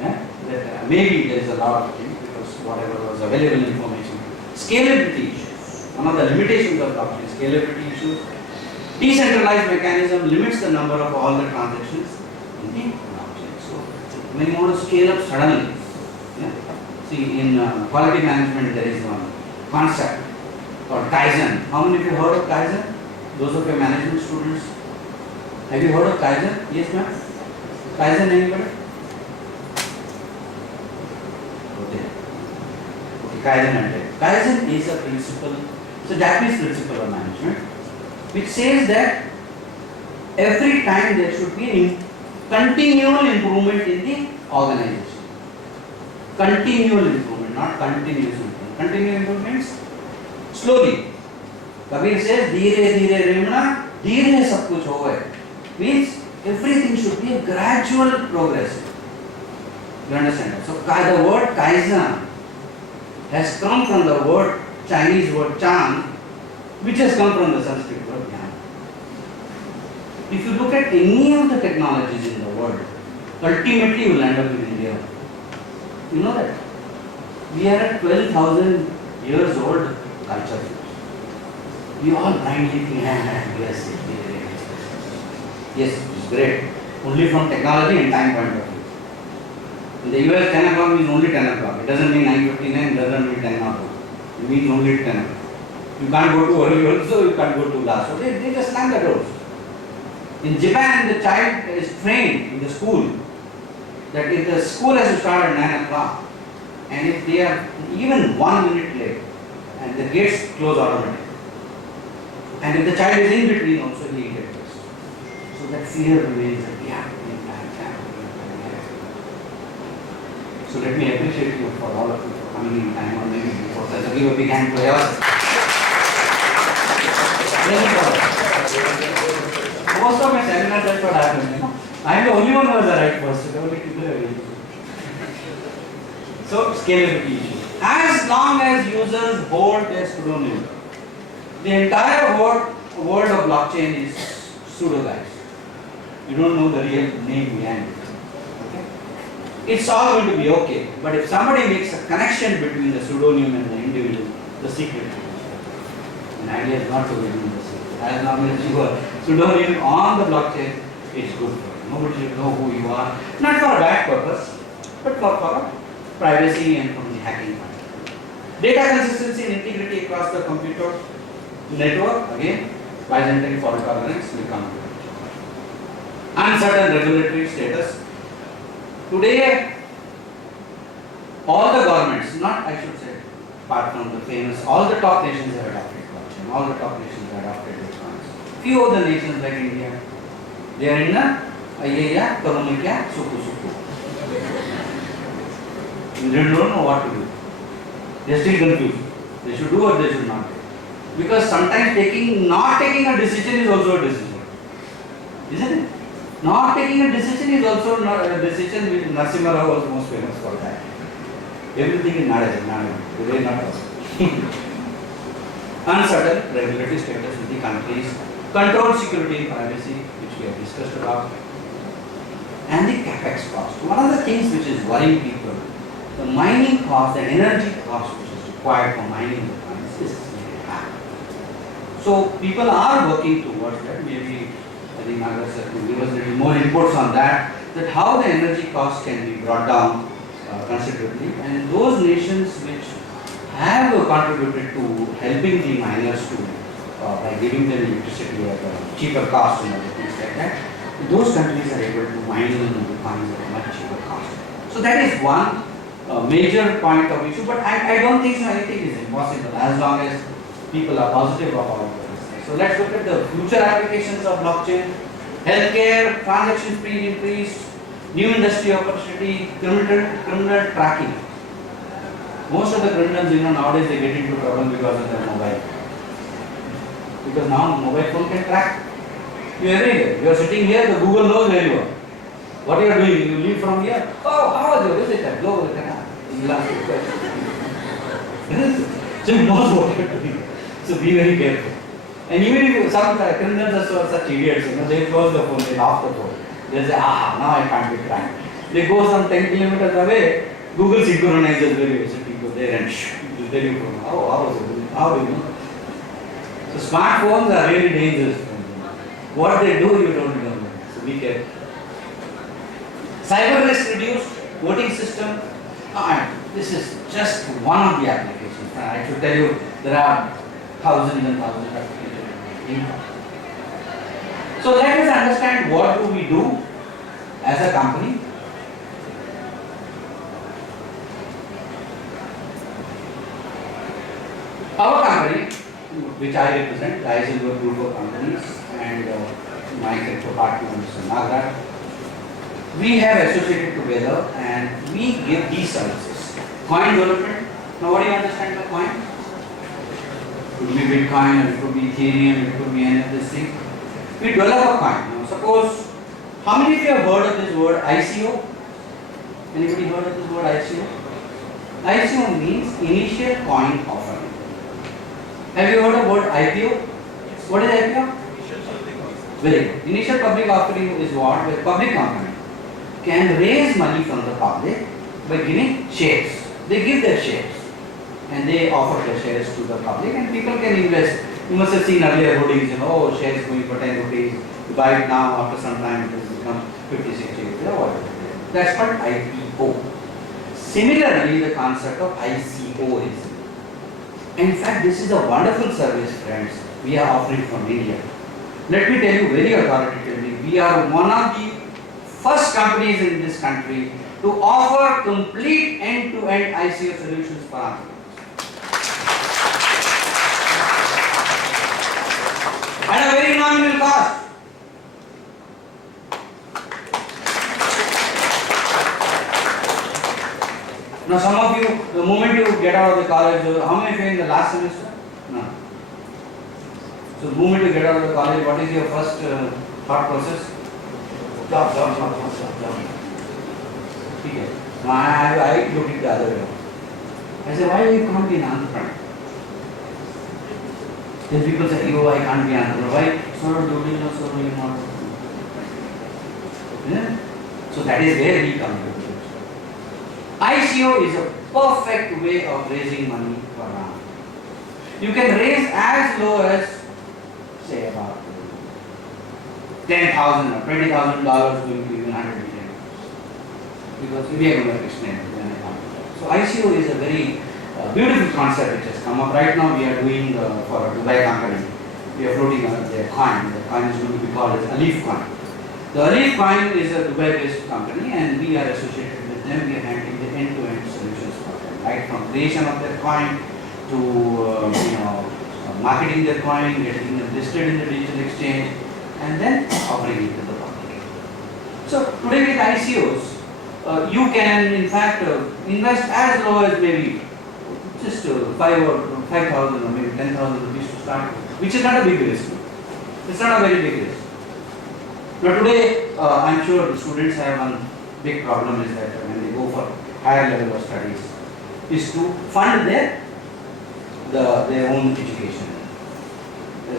Yeah? That, maybe there is a lot of things because whatever was available information. Scalability issues. One of the limitations of blockchain, scalability issues. Decentralized mechanism limits the number of all the transactions in the blockchain. So when you want to scale up suddenly, yeah? See in quality management there is one concept called Kaizen. How many of you heard of Kaizen? Those of your management students, have you heard of Kaizen? Yes, ma'am. Kaizen, anybody? Okay. Kaizen and Kaizen is a principle, it's a Japanese principle of management, which says that every time there should be a continual improvement in the organization. Continual improvement, not continuous improvement. Continual improvement means slowly. Kabir says, "Dheere dheere remna, dheere sab kuch hoga." Means everything should be a gradual progress. You understand? So the word Kaizen has come from the word Chinese word Chan, which has come from the Sanskrit word Jnana. If you look at any of the technologies in the world, ultimately you will end up in India. You know that? We are a 12,000 years old culture. We all blindly think, yes, it's great. Only from technology and time point of view. In the US, 10 o'clock means only 10 o'clock. It doesn't mean 9:59, it doesn't mean 10 o'clock. It means only 10 o'clock. You can't go too early also, you can't go too last. So they just slam the doors. In Japan, the child is trained in the school that if the school has to start at 9 o'clock, and if they are even 1 minute late, and the gates close automatically. And if the child is in between also, he will get first. So that fear remains that we have to be in time. So let me appreciate you for all of you for coming in time, or maybe before. Let's give a big hand to yourself. Most of my seminars, that's what happened. You know? I am the only one who has arrived first. So, so scalability issue. As long as users hold their pseudonym, the entire world of blockchain is pseudo-guys. You don't know the real name behind it. Okay? It's all going to be okay. But if somebody makes a connection between the pseudonym and the individual, the secret. The idea is not to reveal the secret. As long as you are pseudonym on the blockchain, it's good for you. Nobody should know who you are. Not for a bad purpose, but for privacy and from the hacking point. Data consistency and integrity across the computer network, again, Byzantine fault tolerance will come. Uncertain regulatory status. Today, all the governments, not I should say, apart from the famous, all the top nations have adopted blockchain. All the top nations have adopted electronics. Few of the nations like India, they are in a suku. They don't know what to do. They are still confused. They should do or they should not do. Because sometimes not taking a decision is also a decision. Isn't it? Not taking a decision is also not a decision, which Narasimha Rao was most famous for that. Everything is not today not possible. Uncertain regulatory status with the countries, controlled security and privacy, which we have discussed about, and the capex cost. One of the things which is worrying people, the mining cost, the energy cost which is required for mining the coins is very high. So people are working towards that. Maybe I think Nagar sir will give us a little more inputs on that how the energy cost can be brought down considerably, and those nations which have contributed to helping the miners to by giving them electricity at a cheaper cost and other things like that, those countries are able to mine the coins at a much cheaper cost. So that is one major point of issue, but I don't think so anything is impossible as long as people are positive about this. So let's look at the future applications of blockchain. Healthcare, transaction speed increased, new industry opportunity, criminal tracking. Most of the criminals, nowadays they get into trouble because of their mobile. Because now mobile phone can track you everywhere. You are sitting here, the Google knows where you are. What you are doing, you leave from here. Oh, how was your visit? Go over there. So he knows what you are doing. So be very careful. And even if some criminals are such idiots, they close the phone, they off the phone. They say, now I can't be tracked. They go some 10 kilometers away, Google synchronizes where you should go there and will tell you how do you know? So smartphones are really dangerous. What they do, you don't know. So be careful. Cyber risk reduced, voting system. And this is just one of the applications. I should tell you, there are thousands and thousands of applications. So let us understand what do we do as a company. Our company, which I represent, lies in a group of companies, and my partner Mr. Nagar. We have associated together and we give these services. Coin development. Now, what do you understand by coin? It could be Bitcoin, or it could be Ethereum, it could be any of this thing. We develop a coin. Now, suppose, how many of you have heard of this word ICO? Anybody heard of this word ICO? ICO means initial coin offering. Have you heard of word IPO? What is IPO? Very good. Initial public offering is what? Where public company can raise money from the public by giving shares. They give their shares and they offer their shares to the public and people can invest. You must have seen earlier hoardings, oh, shares going for 10 rupees, you buy it now, after some time it will become 50, 60 rupees or whatever. That's called IPO. Similarly, the concept of ICO is. In fact, this is a wonderful service, friends, we are offering from India. Let me tell you very authoritatively, we are one of the first companies in this country to offer complete end-to-end ICO solutions for entrepreneurs. At a very nominal cost. Now some of you, the moment you get out of the college, how many of you in the last semester? No. So the moment you get out of the college, what is your first thought process? Job. Okay. Now I look at the other way. I say, why you can't be an entrepreneur? Then people say, oh, I can't be an entrepreneur. Why? So doing or so doing not. Yeah? So that is where we come to. ICO is a perfect way of raising money for now. You can raise as low as, say, about $10,000 or $20,000 going to even $100 million. Because we are going to explain it when I come to that. So ICO is a very beautiful concept which has come up. Right now we are doing for a Dubai company. We are floating their coin. The coin is going to be called as Alif coin. The Alif coin is a Dubai-based company and we are associated with them. We are handling the end-to-end solutions for them. Right from creation of their coin to marketing their coin, getting them listed in the digital exchange, and then offering it to the public. So today with ICOs, you can in fact invest as low as maybe just 5,000 or maybe 10,000 rupees to start with, which is not a big risk. It's not a very big risk. Now today, I'm sure the students have one big problem is that when they go for higher level of studies, is to fund their own education.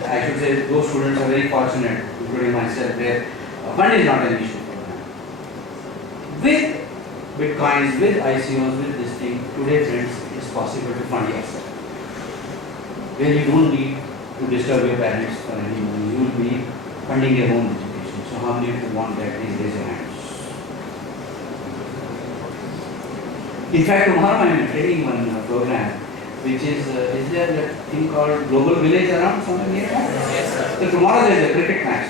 I should say those students are very fortunate, including myself, where fund is not an issue for them. With Bitcoins, with ICOs, with this thing, today friends, it's possible to fund yourself. Where you don't need to disturb your parents for any money, you will be funding your own education. So how many of you want that? Please raise your hands. In fact, tomorrow I am training one program, which is there that thing called Global Village around somewhere near? Yes, sir. So tomorrow there is a cricket match.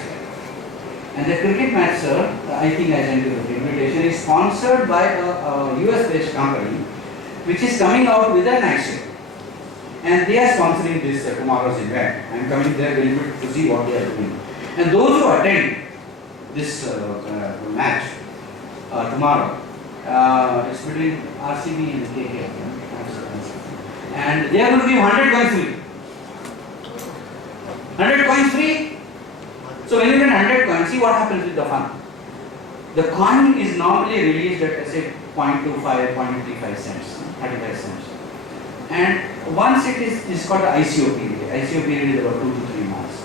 And the cricket match, sir, I think I sent you the invitation, is sponsored by a US-based company, which is coming out with a night shift. And they are sponsoring this tomorrow's event. I am coming there a little bit to see what they are doing. And those who attend this match tomorrow, it's between RCB and KK. And they are going to give 100 coins free. 100 coins free. So when you get 100 coins, see what happens with the fund. The coin is normally released at, say, 0.25, 0.35 cents, 35 cents. And once it is called the ICO period. ICO period is about 2 to 3 months.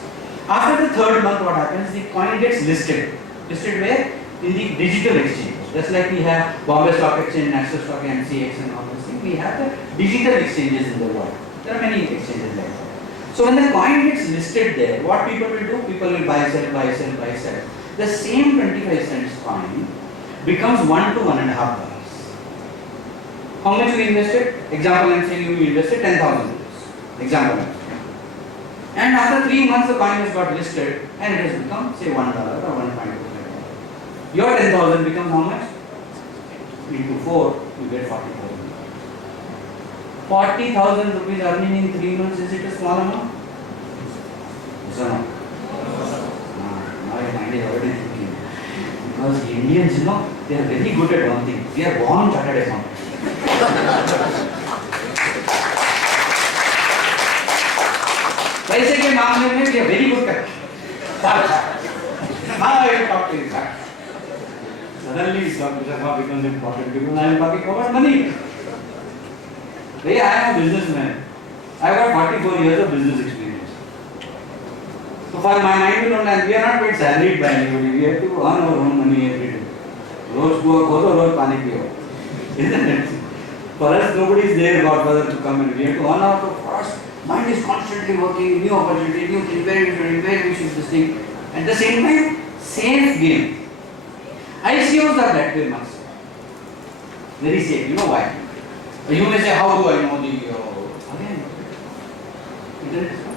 After the third month, what happens? The coin gets listed. Listed where? In the digital exchange. Just like we have Bombay Stock Exchange, National Stock, MCX and all those things, we have the digital exchanges in the world. There are many exchanges like that. So when the coin gets listed there, what people will do? People will buy, sell, buy, sell, buy, sell. The same 25 cents coin becomes $1 to $1.5. How much you invested? Example, I'm saying you invested 10,000 rupees. Example. And after 3 months, the coin has got listed and it has become say $1 or 1.25. Your 10,000 becomes how much? Into 4, you get 40,000. 40,000 rupees earning in 3 months, is it a small amount? Yes or no? Now your mind is already thinking. Because Indians, they are very good at one thing. We are born chartered accountants. पैसे के मामले में we are very good at. Now I am talking back. Suddenly stock becomes important because I am talking about money. Hey, I am a businessman. I have got 44 years of business experience. So for my 9 to 9, we are not paid salaried by anybody. We have to earn our own money every day. Roz kuwa khodo, roz pani piyo. Isn't it? For us, nobody is there, Godfather, to come and we have to earn our own. For us, mind is constantly working, new opportunity, new thing, where we should this thing. At the same time, safe game. ICOs are that way much. Very safe. You know why? You may say, how do I know the again? Internet is not.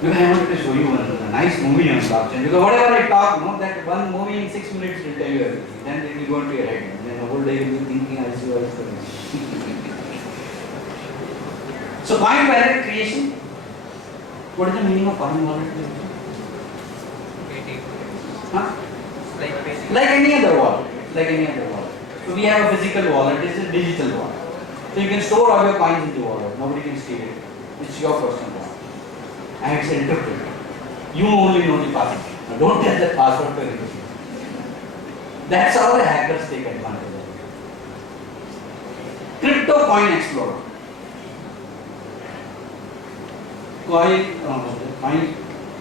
Because I wanted to show you a nice movie on blockchain. Because whatever I talk, that one movie in 6 minutes will tell you everything. Then it will go into your head. Then the whole day you will be thinking, ICO. So coin wallet creation. What is the meaning of coin wallet creation? Huh? Like any other wallet. Like any other wallet. So we have a physical wallet, it's a digital wallet. So you can store all your coins in the wallet, nobody can steal it. It's your personal wallet. And it's encrypted. You only know the password. Now don't tell that password to anybody. That's how the hackers take advantage of it. Crypto Coin Explorer. Coin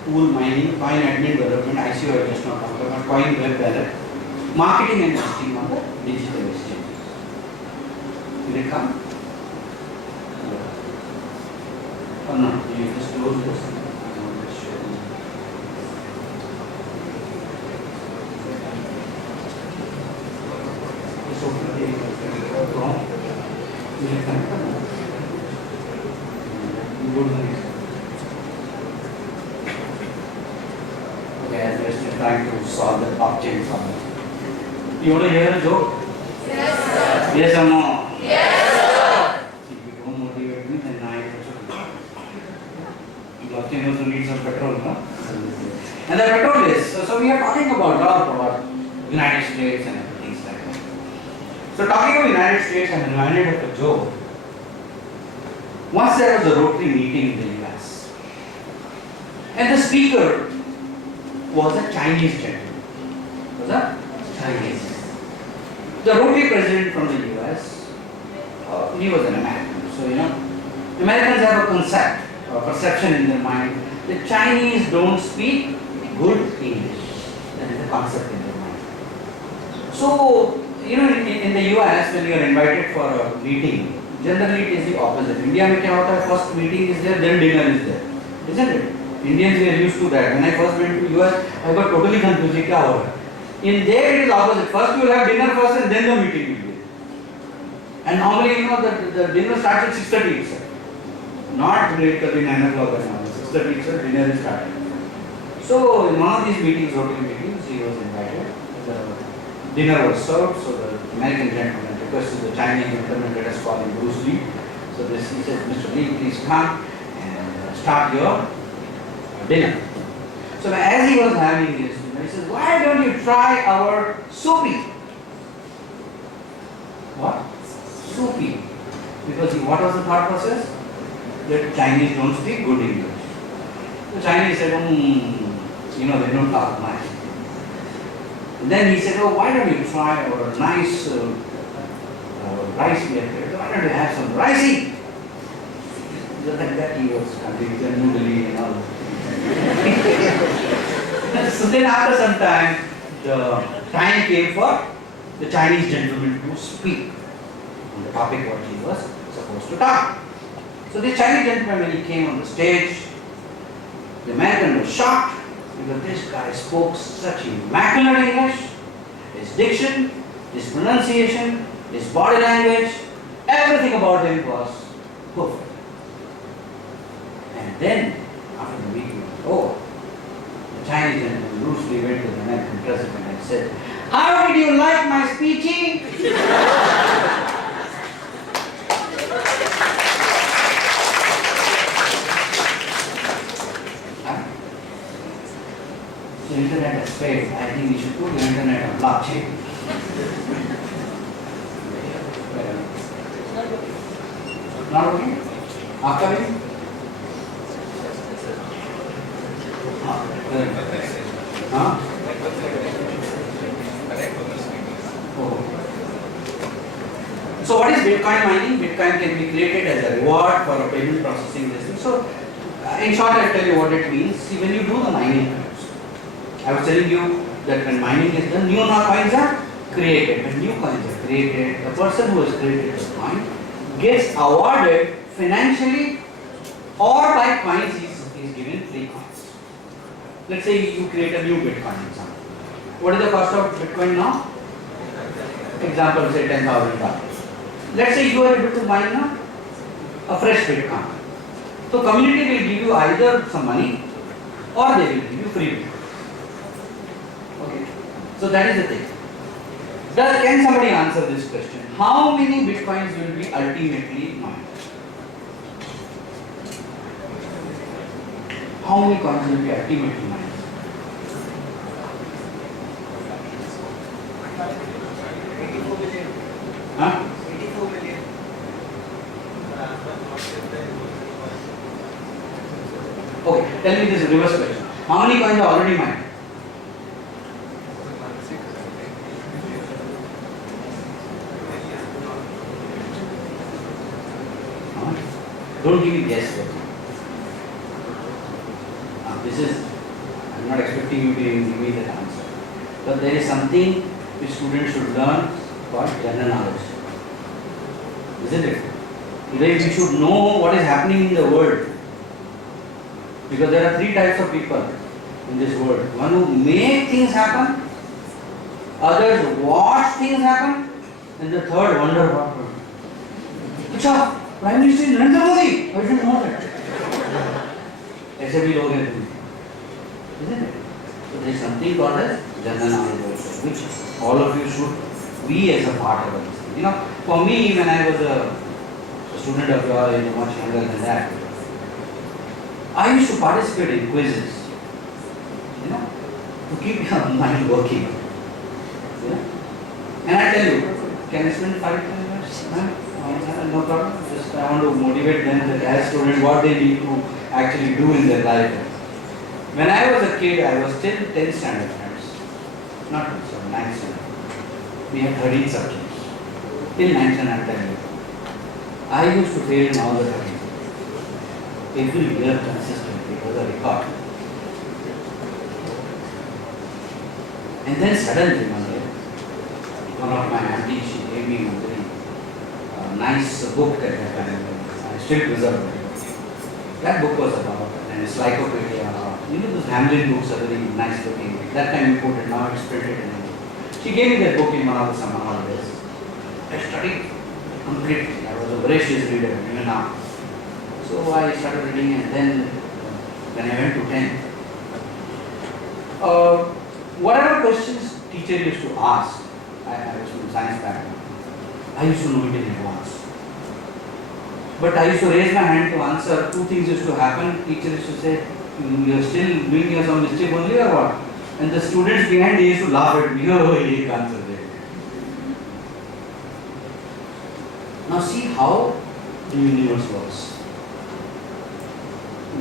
pool mining, coin admin development, ICO I just not talked about, coin web wallet. Marketing and listing on the digital exchanges. Will it come? Or not? You just close this. Just open the Chrome. Will it come? You go to the next. Okay, as we're still trying to solve the blockchain problem. You want to hear a joke? Yes, sir. Yes or no? Yes, sir. If you don't motivate me, then I also do. Blockchain also needs some petrol, no? And the petrol is, so we are talking about United States and things like that. So talking about United States, I'm reminded of a joke. Once there was a Rotary meeting in the US. And the speaker was a Chinese gentleman. Was that? Chinese. The Rotary president from the US, he was an American. So, Americans have a concept, a perception in their mind that Chinese don't speak good English. That is the concept in their mind. So, in the US, when you are invited for a meeting, generally it is the opposite. India mein kya hota hai? First meeting is there, then dinner is there. Isn't it? Indians were used to that. When I first went to US, I got totally confused. Kya ho raha hai? In there it is opposite. First you will have dinner first and then the meeting will be. And normally the dinner starts at 6:30 itself. Not literally 9 o'clock or 6:30 itself, dinner is started. So in one of these meetings, Rotary meetings, he was invited. The dinner was served, so the American gentleman requested the Chinese gentleman, let us call him Bruce Lee. So he said, Mr. Lee, please come and start your dinner. So as he was having his dinner, he says, why don't you try our SUMEET? What? SUMEET. Because what was the thought process? That Chinese don't speak good English. The Chinese said, they don't talk much. And then he said, why don't you try our nice rice we have here? Why don't you have some ricey? Just like that he was confused and noodly and all. So then after some time, the time came for the Chinese gentleman to speak on the topic what he was supposed to talk. So the Chinese gentleman, when he came on the stage, the American was shocked because this guy spoke such immaculate English. His diction, his pronunciation, his body language, everything about him was perfect. And then, after the meeting was over, the Chinese gentleman loosely went to the American president and said, "How did you like my speeching?" The internet has failed. I think we should put the internet on blockchain. Not working? After it? Huh? Oh. So what is Bitcoin mining? Bitcoin can be created as a reward for a payment processing system. So in short, I'll tell you what it means. See, when you do the mining, I was telling you that when mining is done, new coins are created. When new coins are created, the person who has created the coin gets awarded financially or by coins he is given free coins. Let's say you create a new Bitcoin example. What is the cost of Bitcoin now? Example, say $10,000. Let's say you are able to mine a fresh Bitcoin. So community will give you either some money or they will give you free Bitcoin. Okay. So that is the thing. Can somebody answer this question? How many Bitcoins will be ultimately mined? How many coins will be ultimately mined? Huh? 84 million. Okay, tell me this reverse question. How many coins are already mined? Don't give me guesswork. This is, I'm not expecting you to give me that answer. But there is something which students should learn called general knowledge. Isn't it? Today we should know what is happening in the world. Because there are three types of people in this world. One who make things happen, others watch things happen, and the third wonder what will. Acha, Prime Minister Narendra Modi, I should know that. ऐसे भी लोग हैं, isn't it? So there is something called as general knowledge also, which all of you should be as a part of it. You know, for me, when I was a student of yours, much younger than that, I used to participate in quizzes, you know, to keep your mind working. You know? And I tell you, can I spend 5 minutes? No problem. Just I want to motivate them that as students what they need to actually do in their life. When I was a kid, I was still 10th standard, friends. Not 9th standard. We have 13 subjects. Till 9th standard, I tell you. I used to fail in all the 13. Every year consistently, it was a record. And then suddenly one day, one of my aunties, she gave me a very nice book at that time. I still preserve it. That book was about an encyclopedia. You know those Hamlin books are very nice looking. That time we put it, now it's printed in it. She gave me that book in one of the summer holidays. I studied completely. I was a voracious reader even now. So I started reading, and then when I went to 10th, whatever questions teacher used to ask, I was from science background, I used to know it in advance. But I used to raise my hand to answer. Two things used to happen. Teacher used to say, "You are still doing your some mistake only or what?" And the students behind, they used to laugh at me. Oh, he can't answer that. Now see how the universe works.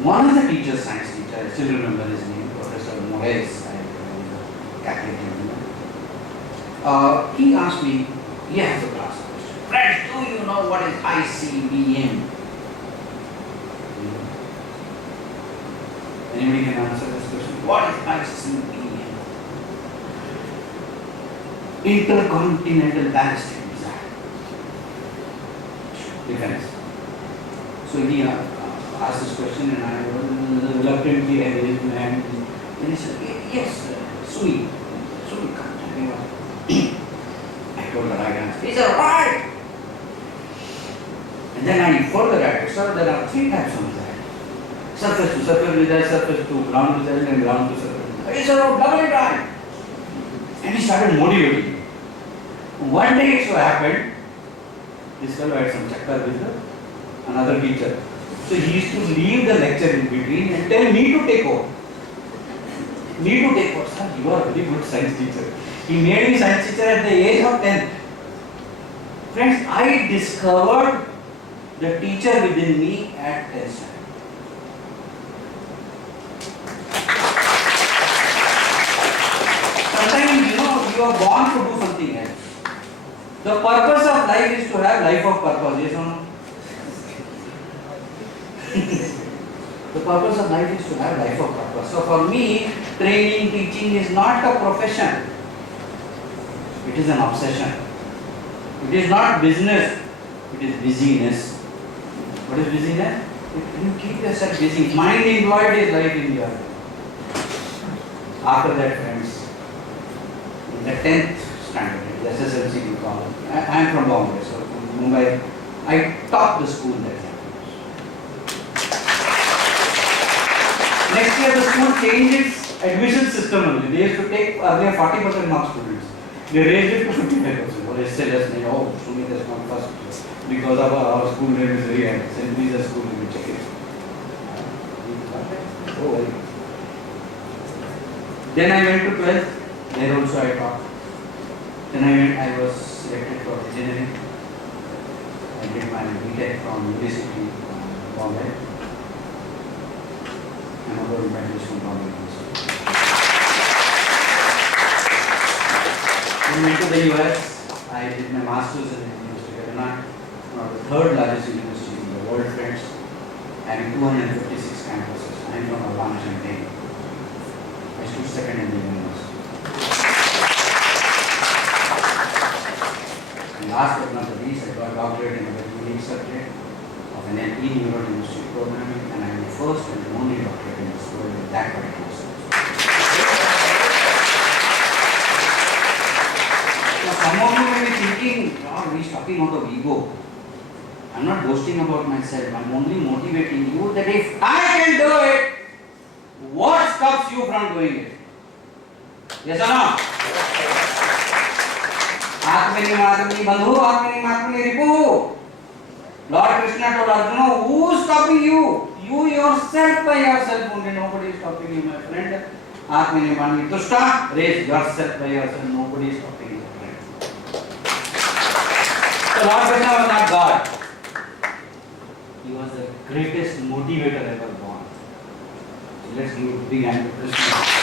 One of the teachers, science teacher, I still remember his name, Professor Moraes, Catholic, he asked me, he has a class question. Friends, do you know what is ICBM? Anybody can answer this question? What is ICBM? intercontinental ballistic missile defense. So he asked this question and I reluctantly I raised my hand and he said, yes, SUMEET. SUMEET, come tell me what. I told the right answer. He said, right! And then I further added, sir, there are 3 types of missile. Surface to surface missile, surface to ground missile and ground to surface missile. He said, oh, double it right. And he started motivating me. One day it so happened, this fellow had some chakkar with another teacher. So he used to leave the lecture in between and tell me to take over. Me to take over. Sir, you are a very good science teacher. He made me science teacher at the age of 10. Friends, I discovered the teacher within me at 10 standard. Sometimes, you are born to do something else. The purpose of life is to have life of purpose, yes or no? The purpose of life is to have life of purpose. So for me, training, teaching is not a profession. It is an obsession. It is not business. It is busyness. What is busyness? You keep yourself busy. Mind employed is life enjoyed. After that, friends, in the 10th standard, the SSLC we call it. I am from Bombay, so from Mumbai. I taught the school that time. Next year the school changed its admission system only. They used to take earlier 40% mark students. They raised it to 55%. Or SLS, oh, SUMEET has come first because of our school name is very high. St. Lisa's school, we check it. Oh, very good. Then I went to 12th. There also I taught. Then I was selected for engineering. I did my BTech from University Bombay. And I got graduation from Bombay University. Then I went to the US. I did my masters in the University of Illinois, one of the 3rd largest universities in the world, friends, having 256 campuses. I am from Urbana, Champaign. I stood second in the university. And last but not the least, I got a doctorate in a very unique subject of an NP neurolinguistic programming, and I am the first and only doctorate in this world with that particular subject. Now, some of you may be thinking, God, he's talking out of ego. I'm not boasting about myself. I'm only motivating you that if I can do it, what stops you from doing it? Yes or no? Atmani Madhavani Bandhu, Atmani Madhavani Ripu. Lord Krishna told Arjuna, who is stopping you? You yourself by yourself only. Nobody is stopping you, my friend. Atmani Madhavani Tushta, raise yourself by yourself. Nobody is stopping you, my friend. So Lord Krishna was not God. He was the greatest motivator ever born. So let's give a big hand to Krishna.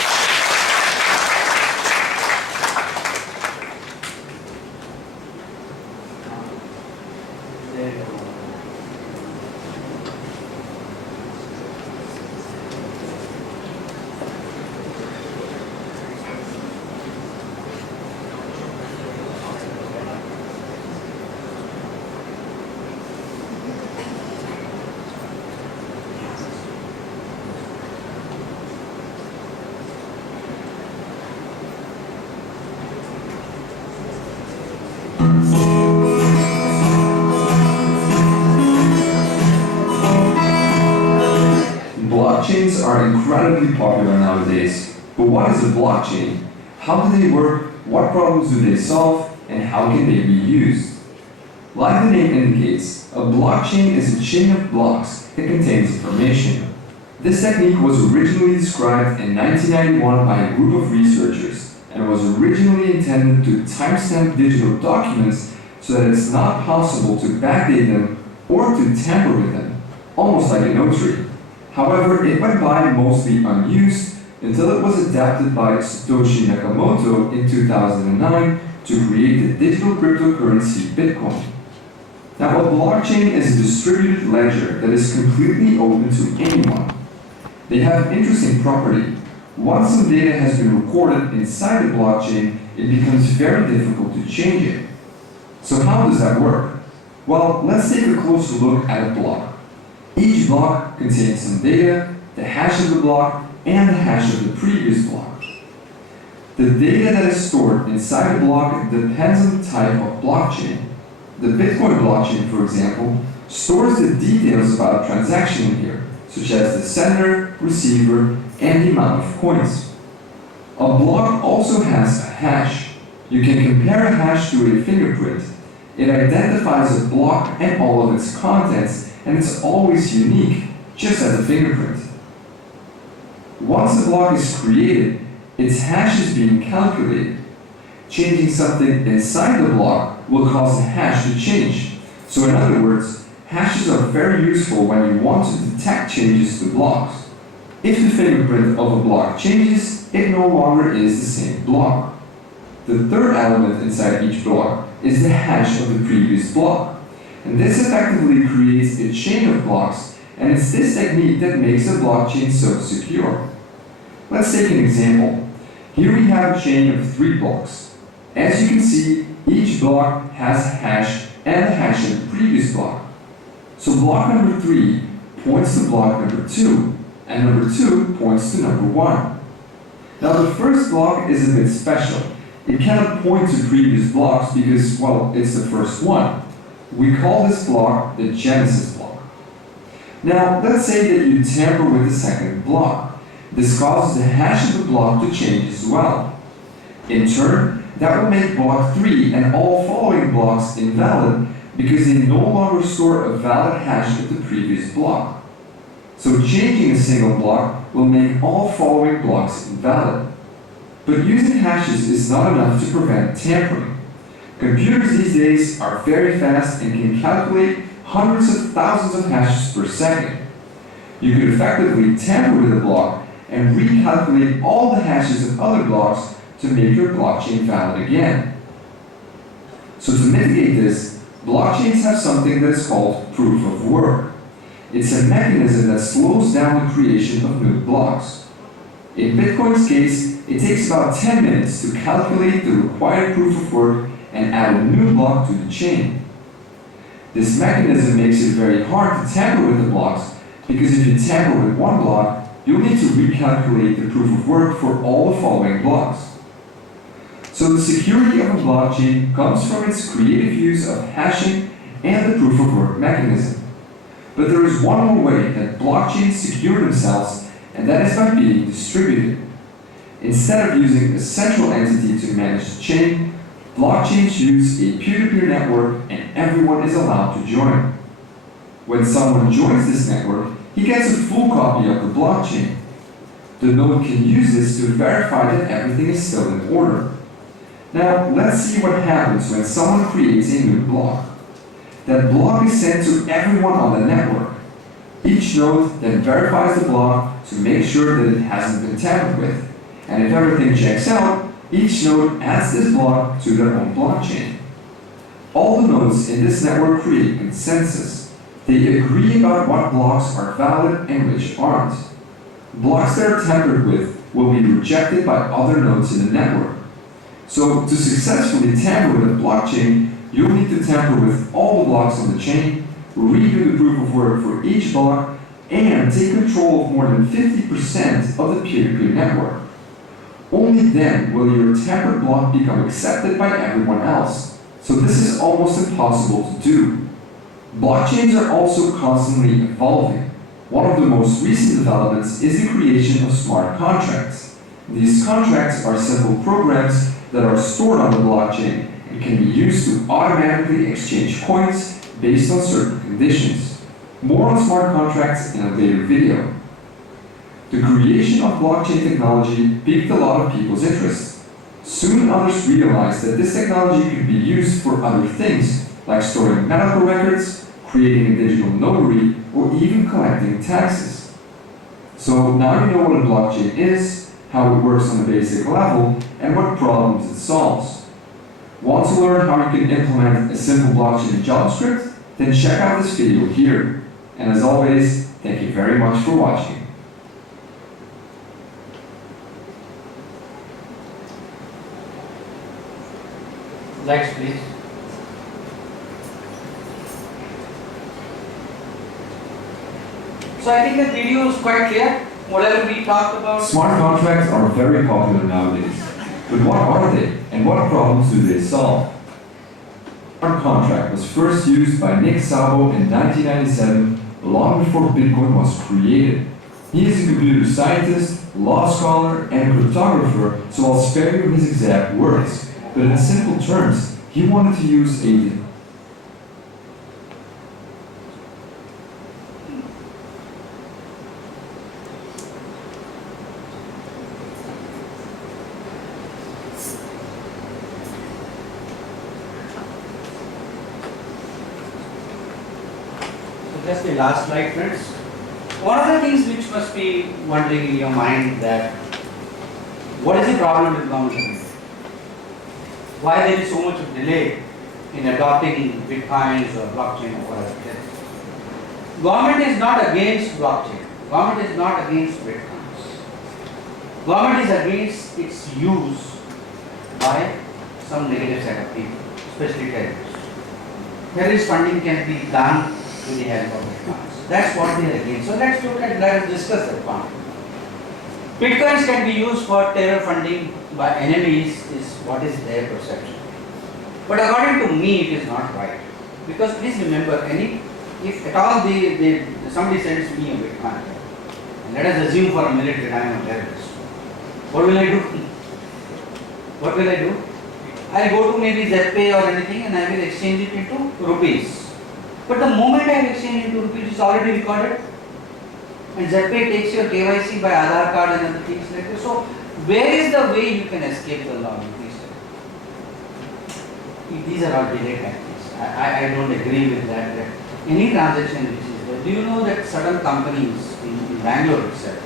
Blockchains are incredibly popular nowadays. But what is a blockchain? How do they work? What problems do they solve? And how can they be used? Like the name indicates, a blockchain is a chain of blocks that contains information. This technique was originally described in 1991 by a group of researchers and was originally intended to timestamp digital documents so that it's not possible to backdate them or to tamper with them, almost like a notary. However, it went by mostly unused until it was adapted by Satoshi Nakamoto in 2009 to create the digital cryptocurrency Bitcoin. Now, a blockchain is a distributed ledger that is completely open to anyone. They have an interesting property. Once some data has been recorded inside the blockchain, it becomes very difficult to change it. So how does that work? Well, let's take a closer look at a block. Each block contains some data, the hash of the block, and the hash of the previous block. The data that is stored inside a block depends on the type of blockchain. The Bitcoin blockchain, for example, stores the details about a transaction in here, such as the sender, receiver, and the amount of coins. A block also has a hash. You can compare a hash to a fingerprint. It identifies a block and all of its contents, and it's always unique, just as a fingerprint. Once a block is created, its hash is being calculated. Changing something inside the block will cause the hash to change. So in other words, hashes are very useful when you want to detect changes to blocks. If the fingerprint of a block changes, it no longer is the same block. The third element inside each block is the hash of the previous block. And this effectively creates a chain of blocks, and it's this technique that makes a blockchain so secure. Let's take an example. Here we have a chain of 3 blocks. As you can see, each block has a hash and the hash of the previous block. So block number 3 points to block number 2, and number 2 points to number 1. Now the first block is a bit special. It cannot point to previous blocks because, well, it's the first one. We call this block the genesis block. Now, let's say that you tamper with the second block. This causes the hash of the block to change as well. In turn, that will make block 3 and all following blocks invalid because they no longer store a valid hash of the previous block. So changing a single block will make all following blocks invalid. But using hashes is not enough to prevent tampering. Computers these days are very fast and can calculate hundreds of thousands of hashes per second. You could effectively tamper with a block and recalculate all the hashes of other blocks to make your blockchain valid again. So to mitigate this, blockchains have something that is called proof of work. It's a mechanism that slows down the creation of new blocks. In Bitcoin's case, it takes about 10 minutes to calculate the required proof of work and add a new block to the chain. This mechanism makes it very hard to tamper with the blocks because if you tamper with one block, you'll need to recalculate the proof of work for all the following blocks. So the security of a blockchain comes from its creative use of hashing and the proof of work mechanism. But there is one more way that blockchains secure themselves, and that is by being distributed. Instead of using a central entity to manage the chain, blockchains use a peer-to-peer network and everyone is allowed to join. When someone joins this network, he gets a full copy of the blockchain. The node can use this to verify that everything is still in order. Now, let's see what happens when someone creates a new block. That block is sent to everyone on the network. Each node then verifies the block to make sure that it hasn't been tampered with. And if everything checks out, each node adds this block to their own blockchain. All the nodes in this network create consensus. They agree about what blocks are valid and which aren't. Blocks that are tampered with will be rejected by other nodes in the network. So to successfully tamper with a blockchain, you'll need to tamper with all the blocks on the chain, redo the proof of work for each block, and take control of more than 50% of the peer-to-peer network. Only then will your tampered block become accepted by everyone else. So this is almost impossible to do. Blockchains are also constantly evolving. One of the most recent developments is the creation of smart contracts. These contracts are simple programs that are stored on the blockchain and can be used to automatically exchange coins based on certain conditions. More on smart contracts in a later video. The creation of blockchain technology piqued a lot of people's interest. Soon others realized that this technology could be used for other things, like storing medical records, creating a digital notary, or even collecting taxes. So now you know what a blockchain is, how it works on a basic level, and what problems it solves. Want to learn how you can implement a simple blockchain in JavaScript? Then check out this video here. And as always, thank you very much for watching. Lights, please. So I think the video is quite clear. Whatever we talked about. Smart contracts are very popular nowadays. But what are they, and what problems do they solve? Smart contract was first used by Nick Szabo in 1997, long before Bitcoin was created. He is a computer scientist, law scholar, and cryptographer, so I'll spare you his exact words. But in simple terms, he wanted to use a Just the last slide, friends. One of the things which must be wondering in your mind that what is the problem with government? Why there is so much of delay in adopting bitcoins or blockchain or whatever? Government is not against blockchain. Government is not against bitcoins. Government is against its use by some negative set of people, especially terrorists. Terrorist funding can be done with the help of bitcoins. That's what they are against. So let us discuss that point. Bitcoins can be used for terror funding by enemies is what is their perception. But according to me, it is not right. Because please remember, if at all somebody sends me a bitcoin, and let us assume for a minute that I am a terrorist, what will I do? What will I do? I will go to maybe ZPay or anything and I will exchange it into rupees. But the moment I exchange into rupees, it is already recorded. And ZPay takes your KYC by Aadhaar card and other things like this. So, where is the way you can escape the law? These are all delay tactics. I don't agree with that any transaction which is there. Do you know that certain companies in Bangalore itself,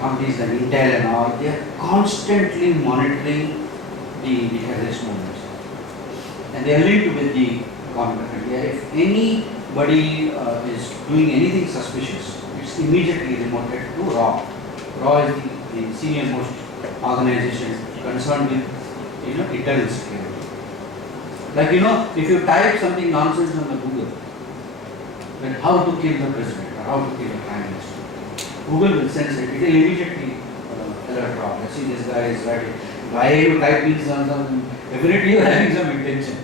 companies like Intel and all, they are constantly monitoring the terrorist movements. And they are linked with the government of India. If anybody is doing anything suspicious, it's immediately reported to RAW. RAW is the senior most organization concerned with internal security. Like if you type something nonsense on the Google, then how to kill the president or how to kill the prime minister, Google will sense it. It will immediately alert RAW. Let's see, this guy is writing. Why are you typing something? Definitely you are having some intention.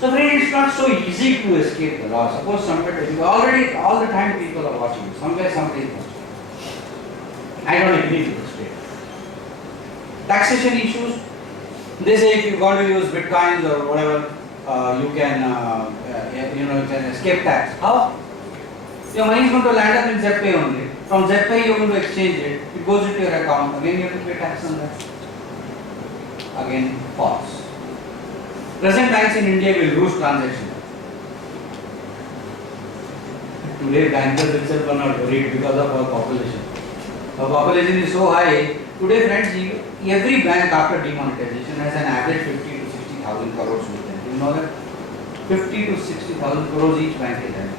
So friends, it's not so easy to escape the law. Suppose somebody, already all the time people are watching, somewhere somebody is watching. I don't agree with this statement. Taxation issues, they say if you want to use bitcoins or whatever, you can you can escape tax. How? Your money is going to land up in ZPay only. From ZPay you are going to exchange it. It goes into your account. Again you have to pay tax on that. Again, false. Present banks in India will lose transactions. Today bankers itself are not worried because of our population. Our population is so high. Today friends, every bank after demonetization has an average 50 to 60,000 crores with them. You know that? 50 to 60,000 crores each bank is having.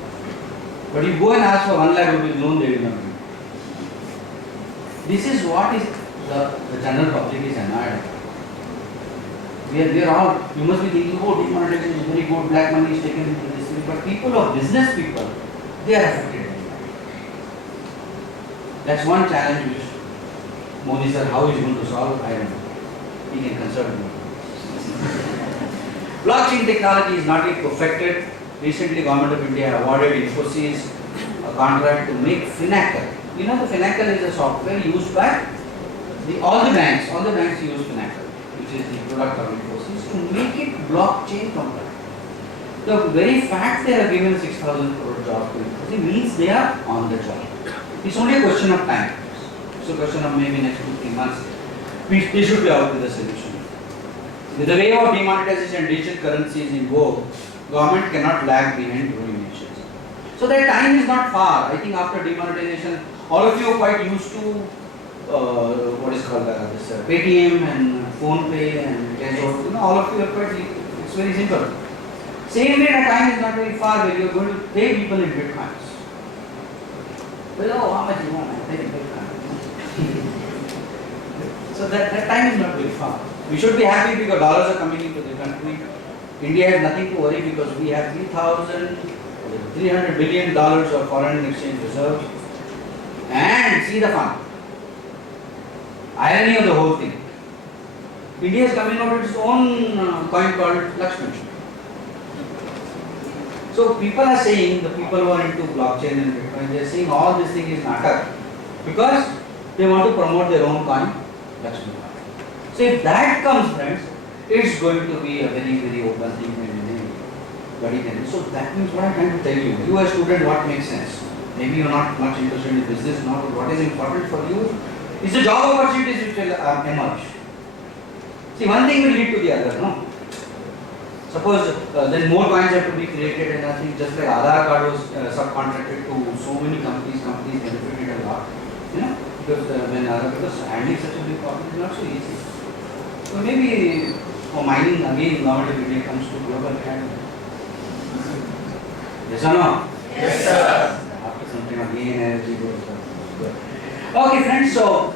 But you go and ask for 1 lakh rupees loan, they will not give. This is what is the general public is annoyed. We are all, you must be thinking, oh, demonetization is very good, black money is taken into this thing. But people of business people, they are affected. That's one challenge which Modi sir, how he is going to solve, I don't know. He can consult me. Blockchain technology is not yet perfected. Recently, Government of India awarded Infosys a contract to make Finacle. You know, the Finacle is a software used by all the banks use Finacle, which is the product of Infosys, to make it blockchain compliant. The very fact they are given 6,000 crore job to Infosys means they are on the job. It's only a question of time. It's a question of maybe next 2-3 months. They should be out with a solution. With the way of demonetization and digital currencies in vogue, government cannot lag behind growing nations. So their time is not far. I think after demonetization, all of you are quite used to what is called this Paytm and PhonePe and Cash. All of you are quite. It's very simple. Same way, the time is not very far where you are going to pay people in bitcoins. Well, oh, how much you want? I pay in bitcoin. So that time is not very far. We should be happy because dollars are coming into the country. India has nothing to worry because we have $300 billion of foreign exchange reserves. And see the fun. Irony of the whole thing. India is coming out with its own coin called Lakshman. So people are saying, the people who are into blockchain and Bitcoin, they are saying all this thing is natak because they want to promote their own coin, Lakshman. So if that comes, friends, it's going to be a very, very open thing and very can. So that means what I'm trying to tell you. You as a student, what makes sense? Maybe you're not much interested in business now, but what is important for you is the job opportunities which will emerge. See, one thing will lead to the other, no? Suppose then more coins have to be created, and I think just like Aadhaar card was subcontracted to so many companies benefited a lot, you know, because because handling such a big problem is not so easy. So maybe for mining again, nowadays India comes to global hand. Yes or no? Yes, sir. After something again, energy goes up. Good. Okay, friends. So.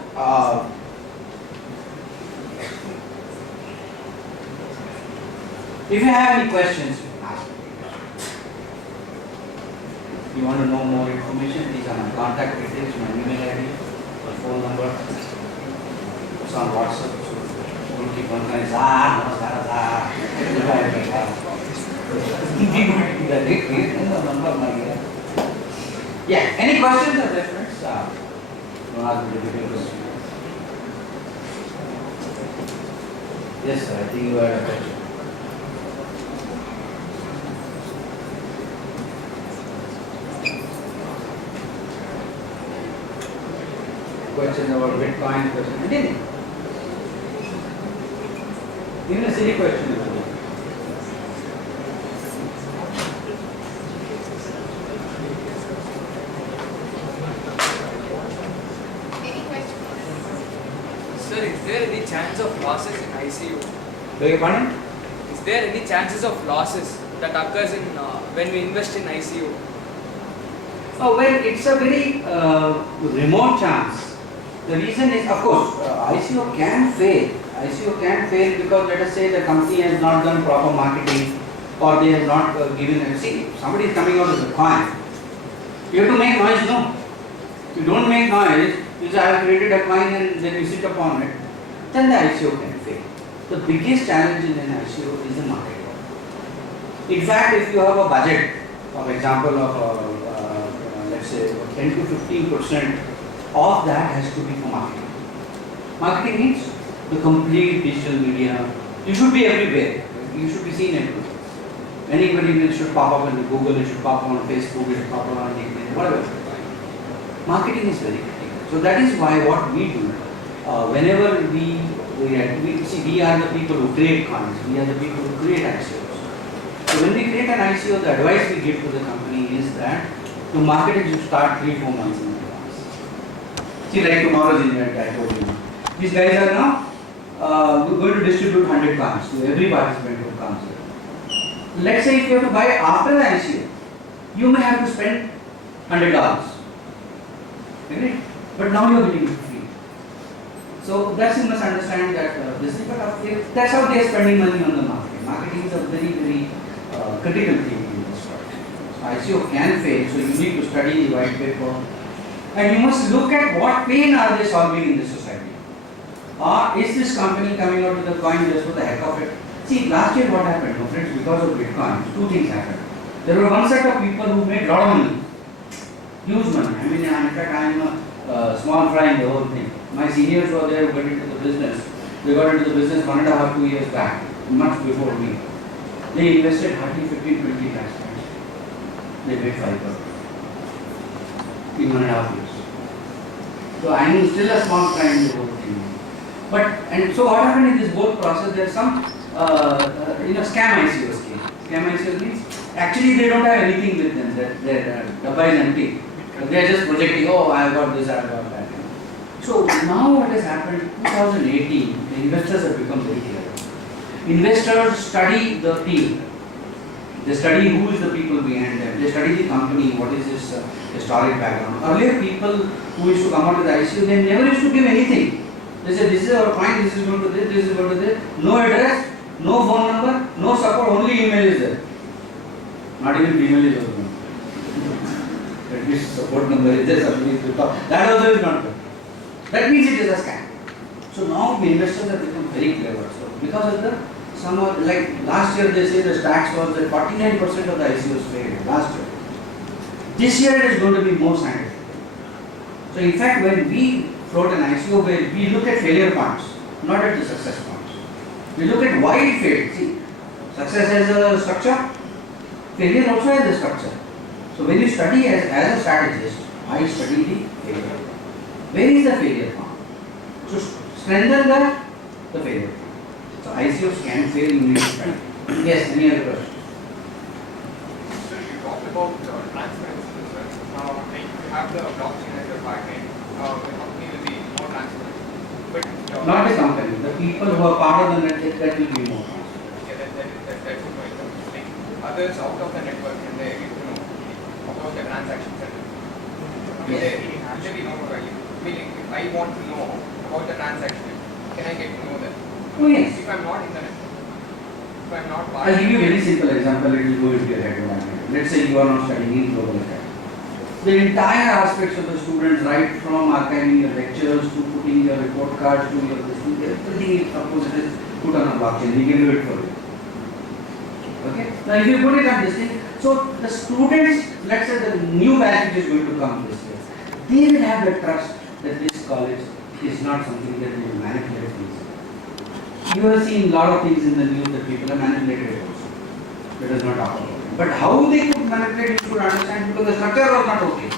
If you have any questions, ask me. If you want to know more information, these are my contact details, my email ID, my phone number. It's on WhatsApp. So don't keep on going, yeah, any questions or reference? Don't ask me difficult questions. Yes, sir, I think you had a question. Question about Bitcoin, question, anything. Even a silly question is okay. Any question? Sir, is there any chance of losses in ICU? Beg your pardon? Is there any chances of losses that occurs in when we invest in ICU? Oh, well, it's a very remote chance. The reason is, of course, ICO can fail. ICO can fail because let us say the company has not done proper marketing or they have not given a, see, somebody is coming out with a coin. You have to make noise, no? If you don't make noise, you say I have created a coin and then you sit upon it, then the ICO can fail. The biggest challenge in an ICO is the marketing. In fact, if you have a budget, for example, of let's say 10 to 15% of that has to be for marketing. Marketing means the complete digital media. You should be everywhere. You should be seen everywhere. Anybody should pop up in Google, it should pop up on Facebook, it should pop up on LinkedIn, whatever. Marketing is very critical. So that is why what we do, whenever we see, we are the people who create coins, we are the people who create ICOs. So when we create an ICO, the advice we give to the company is that to market it, you start 3-4 months in advance. See, like tomorrow's event, I told you. These guys are now going to distribute 100 coins to every participant who comes here. Let's say if you have to buy after the ICO, you may have to spend $100. Agreed? But now you are getting it free. So that's you must understand that this thing, but that's how they are spending money on the market. Marketing is a very, very critical thing in this world. So ICO can fail, so you need to study the white paper. And you must look at what pain are they solving in this society. Or is this company coming out with a coin just for the heck of it? See, last year what happened, my friends, because of Bitcoin, two things happened. There were one set of people who made a lot of money. Huge money. I mean, in fact, I am a small fry in the whole thing. My seniors were there who got into the business. They got into the business 1.5-2 years back, much before me. They invested hardly 15-20 lakhs. They made 5 crore in 1.5 years. So I am still a small fry in the whole thing. But and so what happened in this whole process? There are some scam ICOs came. Scam ICOs means actually they don't have anything with them. Their dabba is empty. They are just projecting. Oh, I have got this, I have got that. So now what has happened? 2018, the investors have become very clear. Investors study the team. They study who is the people behind them. They study the company. What is this historic background? Earlier, people who used to come out with the ICO, they never used to give anything. They said, this is our coin, this is going to this is going to this. No address, No phone number, no support, only email is there. Not even email is also. At least support number is there, somebody is to talk. That also is not there. That means it is a scam. So now the investors have become very clever. So because of the some are, like last year they say the stats was that 49% of the ICOs failed last year. This year it is going to be more scientific. So in fact when we float an ICO where we look at failure points, not at the success points. We look at why it failed. See, success has a structure, failure also has a structure. So when you study as a strategist, I study the failure. Where is the failure point? So strengthen the failure. So ICOs can fail, you need to study. Yes, any other question? So you talked about transparency, sir. Like you have the blockchain as your backend, the company will be more transparent. But Not the company, the people who are part of the network, that will be more transparent. yeah, that's what my point. Like others out of the network and they get to know about the transactions and Yes. they actually know value. Meaning if I want to know about the transaction, can I get to know that? Oh yes. If I'm not in the network, if I'm not part I'll give you a very simple example, it will go into your head. Let's say you are not studying global affairs. The entire aspects of the students, right from archiving your lectures to putting your report cards to your this thing, everything is suppose it is put on a blockchain, we can do it for you. Okay? Now if you put it on this thing, so the students, let's say the new batch which is going to come this year, they will have the trust that this college is not something that will manipulate things. You have seen a lot of things in the news that people are manipulated also. Let us not talk about it. But how they could manipulate, you should understand because the structure was not okay.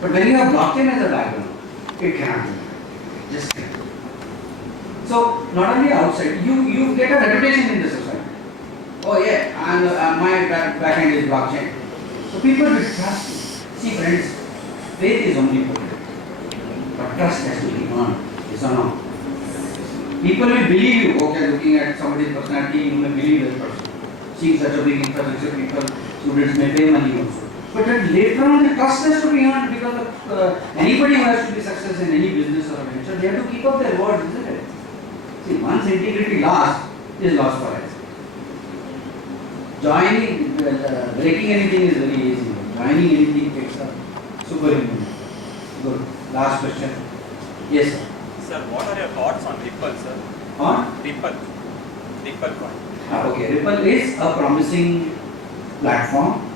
But when you have blockchain as a background, it cannot be. It just cannot. So not only outside, you get a reputation in the society. Oh yeah, my backend is blockchain. So people will trust you. See friends, faith is only important. But trust has to be earned. Yes or no? People will believe you. Okay, looking at somebody's personality, you may believe that person. Seeing such a big infrastructure, people, students may pay money also. But then later on, the trust has to be earned because of, anybody who has to be successful in any business or venture, they have to keep up their word, isn't it? See, once integrity lost, is lost forever. Joining, breaking anything is very easy. Joining anything takes a super human. Good. Last question. Yes, sir. Sir, what are your thoughts on Ripple, sir? On? Ripple coin. Okay, Ripple is a promising platform,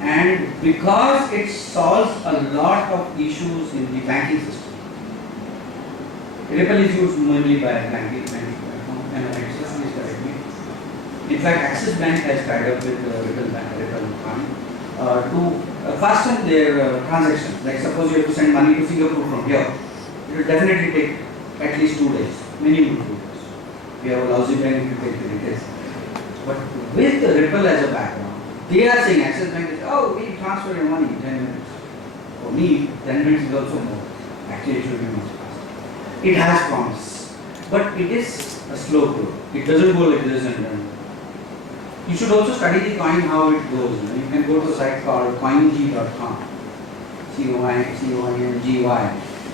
and because it solves a lot of issues in the banking system. Ripple is used mainly by banking platform and Axis is directly. In fact, Axis Bank has tied up with Ripple Coin to fasten their transactions. Like suppose you have to send money to Singapore from here, it will definitely take at least 2 days, minimum 2 days. We have a lousy bank, it will take 3 days. But with the Ripple as a background, they are saying Axis Bank is, oh, we transfer your money in 10 minutes. For me, 10 minutes is also more. Actually, it should be much faster. It has promise, but it is a slow growth. It doesn't go like this and then. You should also study the coin, how it goes. You can go to a site called coingy.com. COINGY.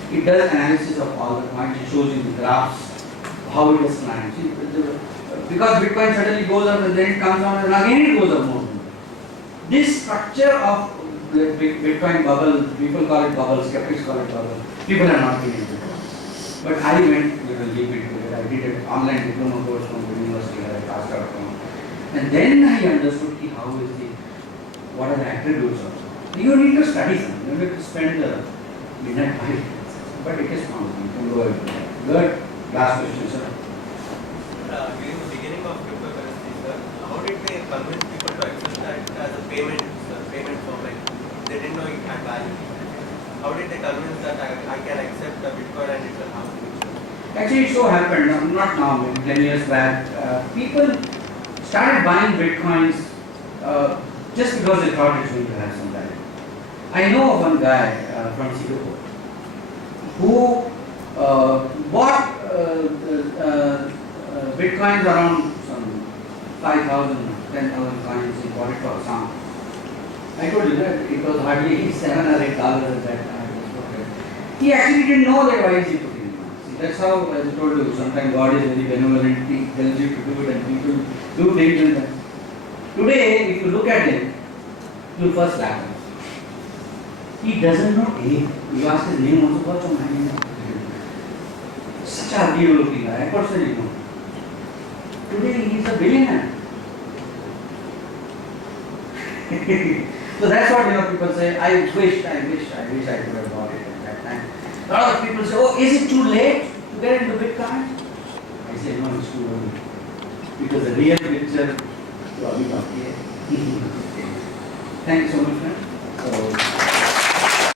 It does analysis of all the coins. It shows you the graphs, how it is climbed. Because Bitcoin suddenly goes up and then it comes down and again it goes up more. This structure of the Bitcoin bubble, people call it bubble, skeptics call it bubble. People are not feeling it. But I went with a little bit to it. I did an online diploma course from the university where I passed out from. And then I understood how is the, what are the attributes of it. You need to study something. You need to spend the midnight by it. But it is promising. You can go ahead. Good. Last question, sir. During the beginning of cryptocurrency, sir, how did they convince people to accept that as a payment, sir, payment form? Like they didn't know it had value. How did they convince that I can accept the Bitcoin and it will have future? Actually, it so happened, not now, maybe 10 years back, people started buying Bitcoins just because they thought it's going to have some value. I know of one guy from Singapore who bought Bitcoins around some 5,000, 10,000 coins. He bought it for some. I told you that it was hardly $7 or $8 at that time. He actually didn't know that why is he putting it. That's how, as I told you, sometimes God is very benevolent, He tells you to do it and people do things in that. Today, if you look at him, you'll first laugh. He doesn't know anything. You ask his name also, what's your name? Such a ugly looking guy, I personally know. Today, he is a billionaire. So that's what people say, I wish I could have bought it at that time. A lot of people say, oh, is it too late to get into Bitcoin? I say, no, it's too early. Because the real picture, तो अभी बाकी है. Thank you so much, man. So